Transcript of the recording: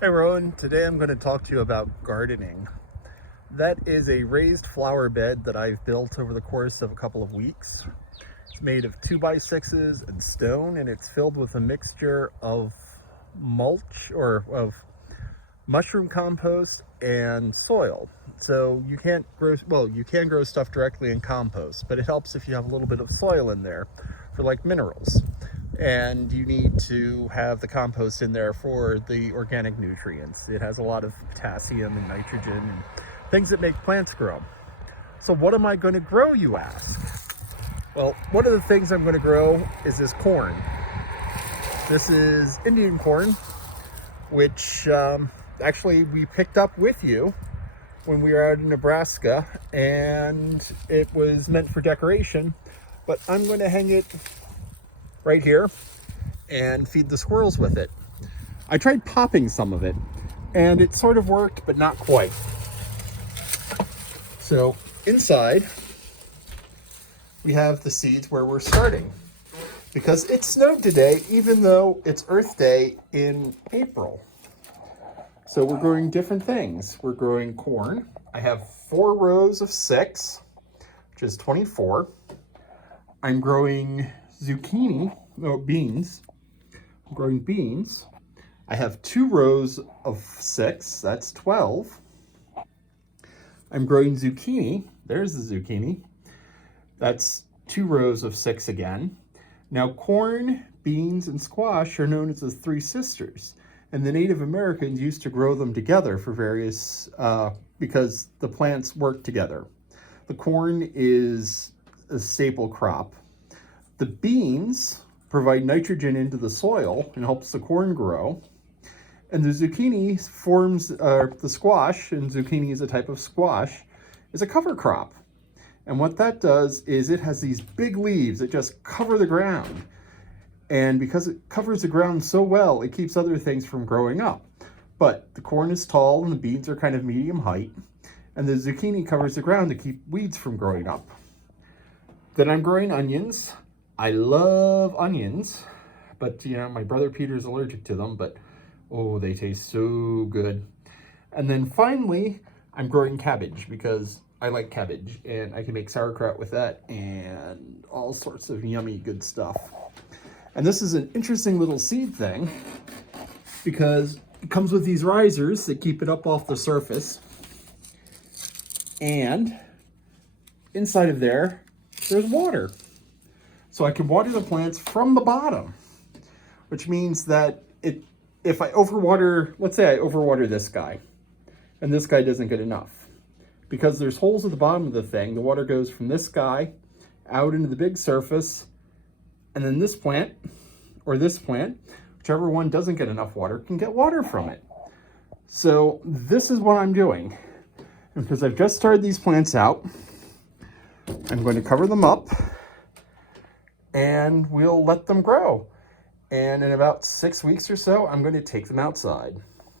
Hey Rowan, today I'm going to talk to you about gardening. That is a raised flower bed that I've built over the course of a couple of weeks. It's made of 2x6s and stone, and it's filled with a mixture of mulch or of mushroom compost and soil. So you can't grow, well, you can grow stuff directly in compost, but it helps if you have a little bit of soil in there for like minerals. And you need to have the compost in there for the organic nutrients. It has a lot of potassium and nitrogen and things that make plants grow. So what am I going to grow, you ask? Well, one of the things I'm going to grow is this corn. This is Indian corn, which actually we picked up with you when we were out in Nebraska, and it was meant for decoration, but I'm going to hang it right here and feed the squirrels with it. I tried popping some of it and it sort of worked, but not quite. So inside we have the seeds where we're starting, because it snowed today, even though it's Earth Day in April. So we're growing different things. We're growing corn. I have 4 rows of 6, which is 24. I'm growing beans. I'm growing beans. I have 2 rows of 6, that's 12. I'm growing zucchini. There's the zucchini. That's 2 rows of 6 again. Now corn, beans, and squash are known as the 3 sisters, and the Native Americans used to grow them together for various, because the plants work together. The corn is a staple crop. The beans provide nitrogen into the soil and helps the corn grow. And the zucchini forms, the squash, and zucchini is a type of squash, is a cover crop. And what that does is it has these big leaves that just cover the ground. And because it covers the ground so well, it keeps other things from growing up. But the corn is tall and the beans are kind of medium height. And the zucchini covers the ground to keep weeds from growing up. Then I'm growing onions. I love onions, but you know, my brother Peter's allergic to them, but oh, they taste so good. And then finally, I'm growing cabbage because I like cabbage and I can make sauerkraut with that and all sorts of yummy good stuff. And this is an interesting little seed thing because it comes with these risers that keep it up off the surface. And inside of there, there's water. So I can water the plants from the bottom, which means that if I overwater, let's say I overwater this guy, and this guy doesn't get enough. Because there's holes at the bottom of the thing, the water goes from this guy out into the big surface, and then this plant, or this plant, whichever one doesn't get enough water, can get water from it. So this is what I'm doing. And because I've just started these plants out, I'm going to cover them up, and we'll let them grow. And in about 6 weeks or so, I'm going to take them outside.